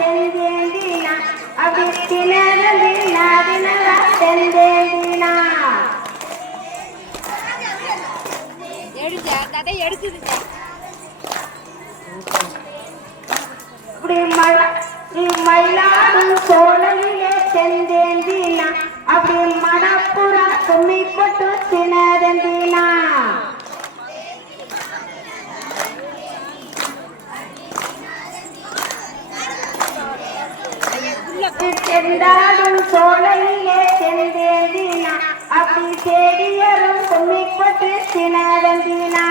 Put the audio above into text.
தெந்தேந்தினா அப்படி திணறந்தினா திணறா தெந்தேந்தினா இப்படி மயிலாடும் சோழனிலே தெந்தேந்தினா அப்படி மணப்புறா கும்மி போட்டு திணறந்தினா சென்றாடும் சோழனிலே தெந்தேந்தினா அப்படி தேடியரும் கும்மி போட்டு திணறந்தினா